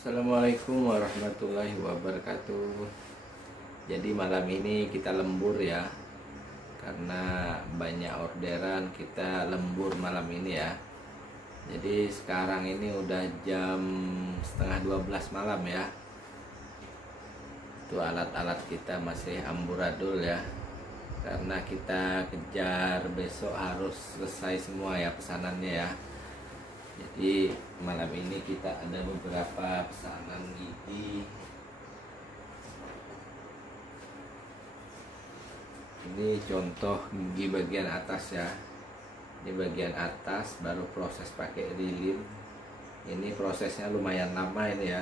Assalamualaikum warahmatullahi wabarakatuh. Jadi malam ini kita lembur ya, karena banyak orderan kita lembur malam ini ya. Jadi sekarang ini udah jam setengah 12 malam ya. Itu alat-alat kita masih amburadul ya, karena kita kejar besok harus selesai semua ya pesanannya ya. Jadi malam ini kita ada beberapa pesanan gigi. Ini contoh gigi bagian atas ya. Ini bagian atas baru proses pakai lilin. Ini prosesnya lumayan lama ini ya.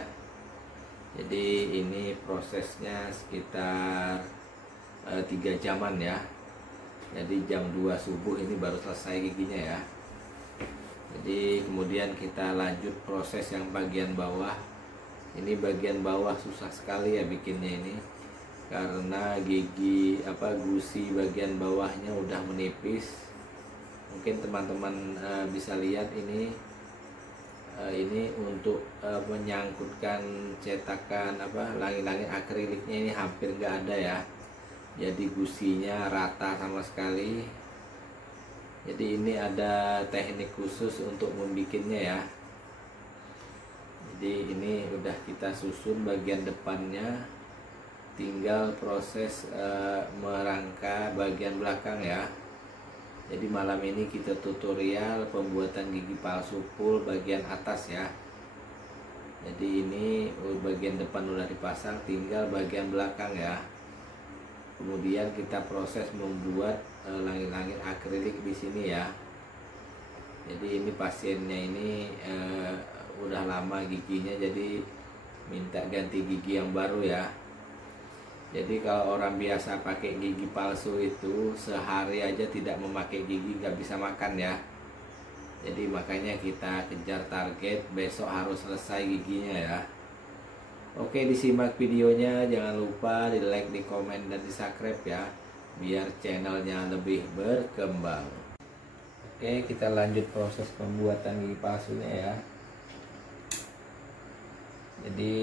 Jadi ini prosesnya sekitar 3 jaman ya. Jadi jam 2 subuh ini baru selesai giginya ya. Jadi kemudian kita lanjut proses yang bagian bawah. Ini bagian bawah susah sekali ya bikinnya ini, karena gigi gusi bagian bawahnya udah menipis. Mungkin teman-teman bisa lihat ini untuk menyangkutkan cetakan langit-langit akriliknya ini hampir nggak ada ya. Jadi gusinya rata sama sekali. Jadi ini ada teknik khusus untuk membikinnya ya. Jadi ini udah kita susun bagian depannya, tinggal proses merangka bagian belakang ya. Jadi malam ini kita tutorial pembuatan gigi palsu full bagian atas ya. Jadi ini bagian depan udah dipasang, tinggal bagian belakang ya. Kemudian kita proses membuat langit-langit akrilik di sini ya. Jadi ini pasiennya ini udah lama giginya, jadi minta ganti gigi yang baru ya. Jadi kalau orang biasa pakai gigi palsu itu sehari aja tidak memakai gigi, nggak bisa makan ya. Jadi makanya kita kejar target besok harus selesai giginya ya. Oke, disimak videonya, jangan lupa di like, di komen, dan di subscribe ya, biar channelnya lebih berkembang. Oke, kita lanjut proses pembuatan gigi palsunya ya. Jadi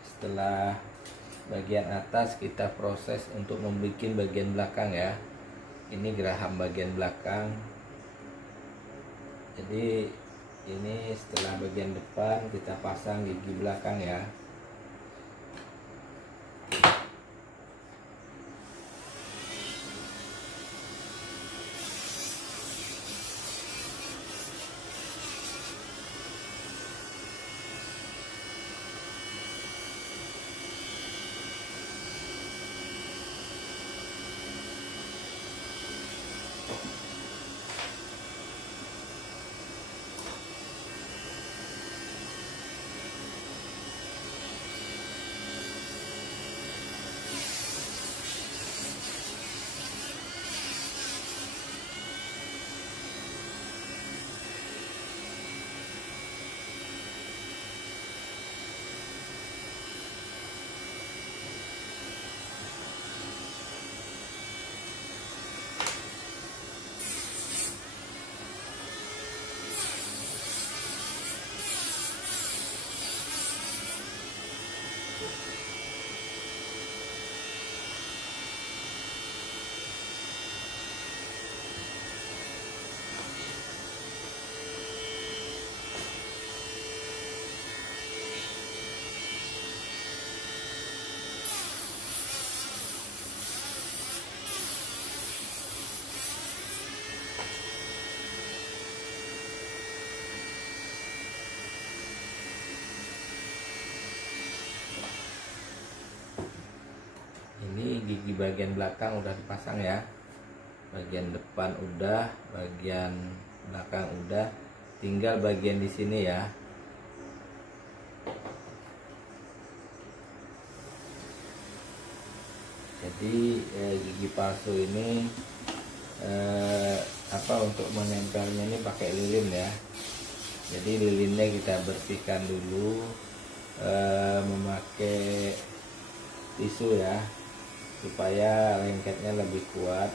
setelah bagian atas kita proses untuk membuat bagian belakang ya. Ini geraham bagian belakang. Jadi ini setelah bagian depan kita pasang gigi belakang ya. Ini gigi bagian belakang udah dipasang ya. Bagian depan udah, bagian belakang udah, tinggal bagian di sini ya. Jadi gigi palsu ini untuk menempelnya ini pakai lilin ya. Jadi lilinnya kita bersihkan dulu, memakai tisu ya, supaya lengketnya lebih kuat.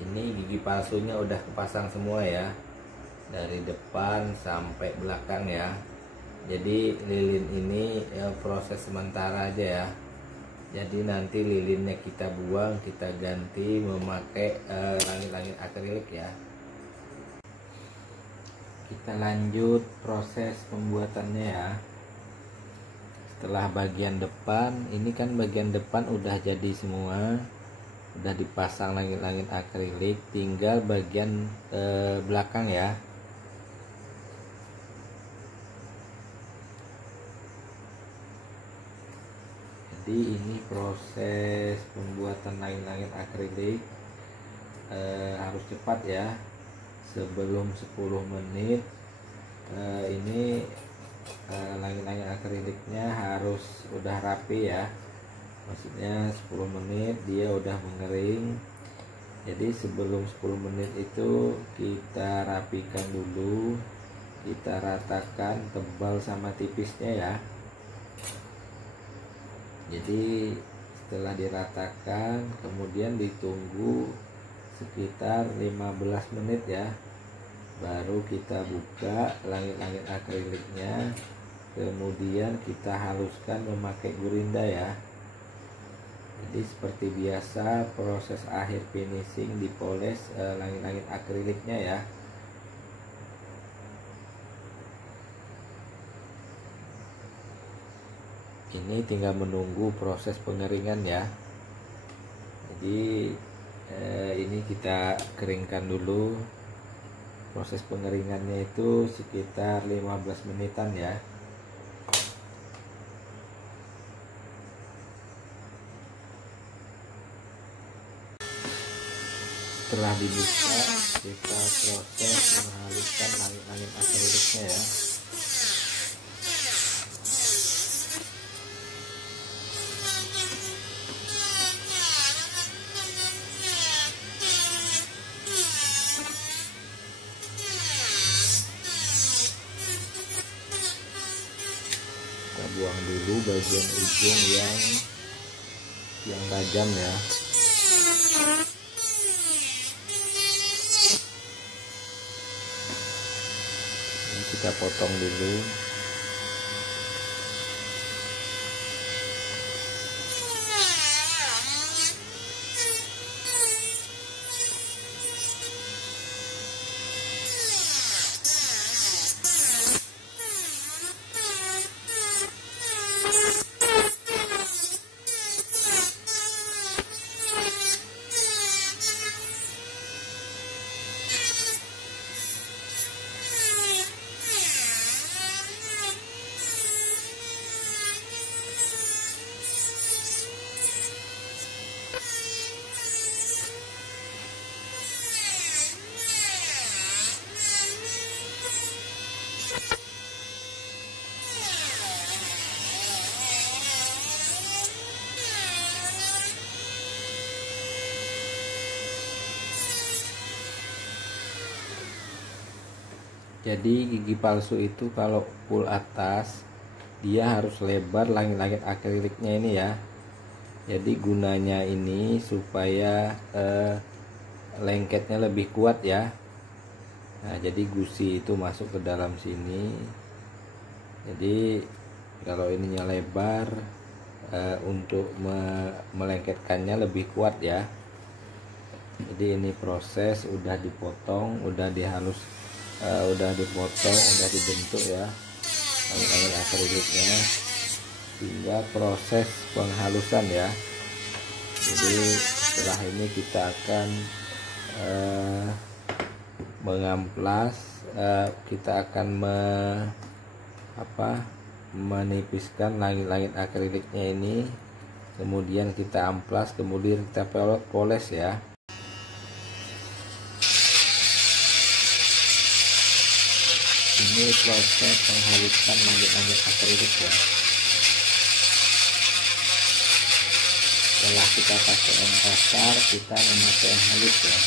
Ini gigi palsunya udah kepasang semua ya, dari depan sampai belakang ya. Jadi lilin ini ya, proses sementara aja ya. Jadi nanti lilinnya kita buang, kita ganti memakai langit-langit akrilik ya. Kita lanjut proses pembuatannya ya. Setelah bagian depan, ini kan bagian depan udah jadi semua, udah dipasang langit-langit akrilik, tinggal bagian belakang ya. Jadi ini proses pembuatan langit-langit akrilik harus cepat ya, sebelum 10 menit ini langit-langit akriliknya harus udah rapi ya, maksudnya 10 menit dia udah mengering. Jadi sebelum 10 menit itu kita rapikan dulu, kita ratakan tebal sama tipisnya ya. Jadi setelah diratakan kemudian ditunggu sekitar 15 menit ya, baru kita buka langit-langit akriliknya, kemudian kita haluskan memakai gurinda ya. Jadi seperti biasa proses akhir finishing dipoles langit-langit akriliknya ya. Ini tinggal menunggu proses pengeringan ya. Jadi ini kita keringkan dulu. Proses pengeringannya itu sekitar 15 menitan ya. Setelah dibuka, kita proses menghaluskan langit-langit akriliknya ya. Kita buang dulu bagian ujung yang tajam ya. Ini kita potong dulu. Jadi gigi palsu itu kalau full atas dia harus lebar langit-langit akriliknya ini ya. Jadi gunanya ini supaya lengketnya lebih kuat ya. Nah, jadi gusi itu masuk ke dalam sini. Jadi kalau ininya lebar untuk melengketkannya lebih kuat ya. Jadi ini proses udah dipotong, udah dihalus, udah dipotong, udah dibentuk ya langit-langit akriliknya, tinggal proses penghalusan ya. Jadi setelah ini kita akan mengamplas, kita akan menipiskan langit-langit akriliknya ini, kemudian kita amplas, kemudian kita poles ya. Ini proses penghalusan langit-langit akrilik ya. Setelah kita pakai yang kasar, kita memakai yang halus ya.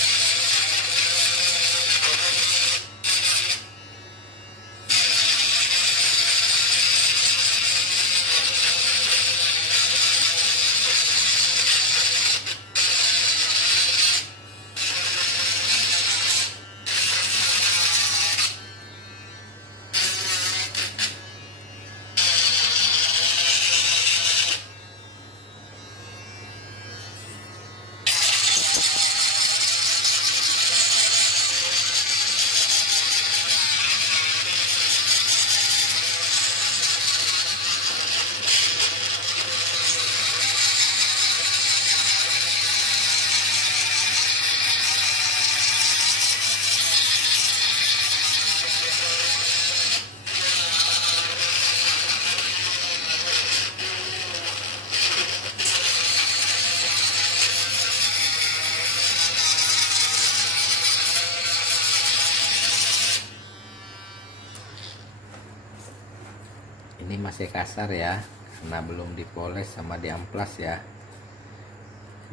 Ini masih kasar ya, karena belum dipoles sama diamplas ya.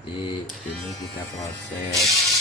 Jadi ini kita proses.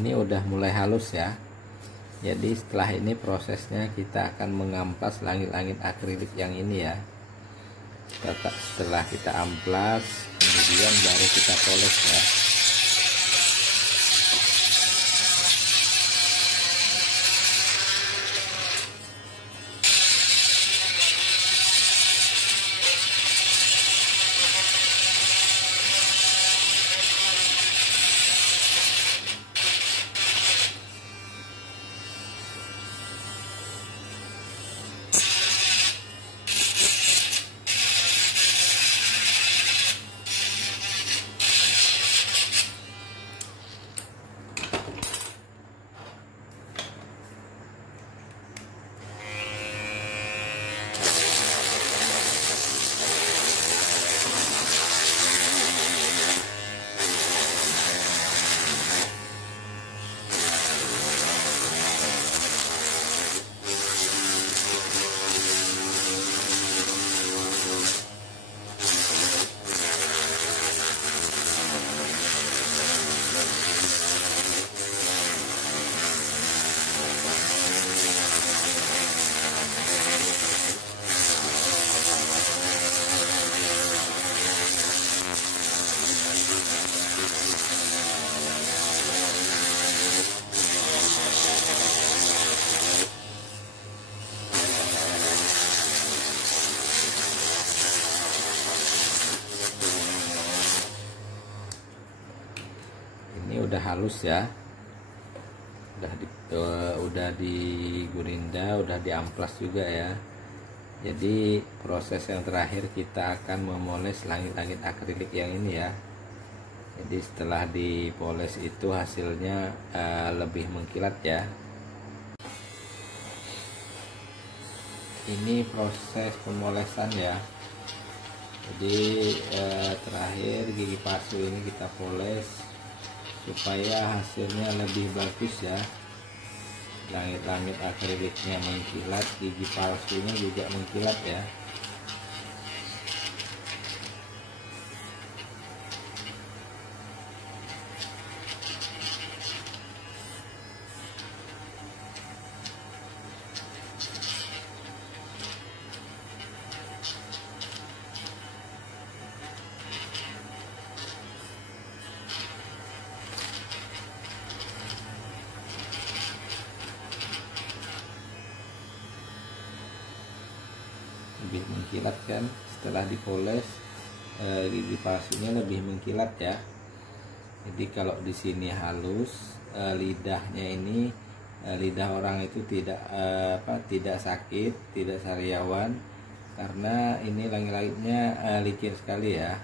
Ini udah mulai halus ya. Jadi setelah ini prosesnya kita akan mengamplas langit-langit akrilik yang ini ya. Setelah kita amplas, kemudian baru kita poles ya. Ini udah halus ya, udah digurinda, udah diamplas juga ya. Jadi proses yang terakhir kita akan memoles langit-langit akrilik yang ini ya. Jadi setelah dipoles itu hasilnya lebih mengkilat ya. Ini proses pemolesan ya. Jadi terakhir gigi palsu ini kita poles supaya hasilnya lebih bagus ya. Langit-langit akriliknya mengkilat, gigi palsunya juga mengkilat ya. Lebih mengkilat kan setelah dipoles, gigi palsunya lebih mengkilat ya. Jadi kalau di sini halus, lidahnya ini lidah orang itu tidak sakit, tidak sariawan, karena ini langit-langitnya licin sekali ya.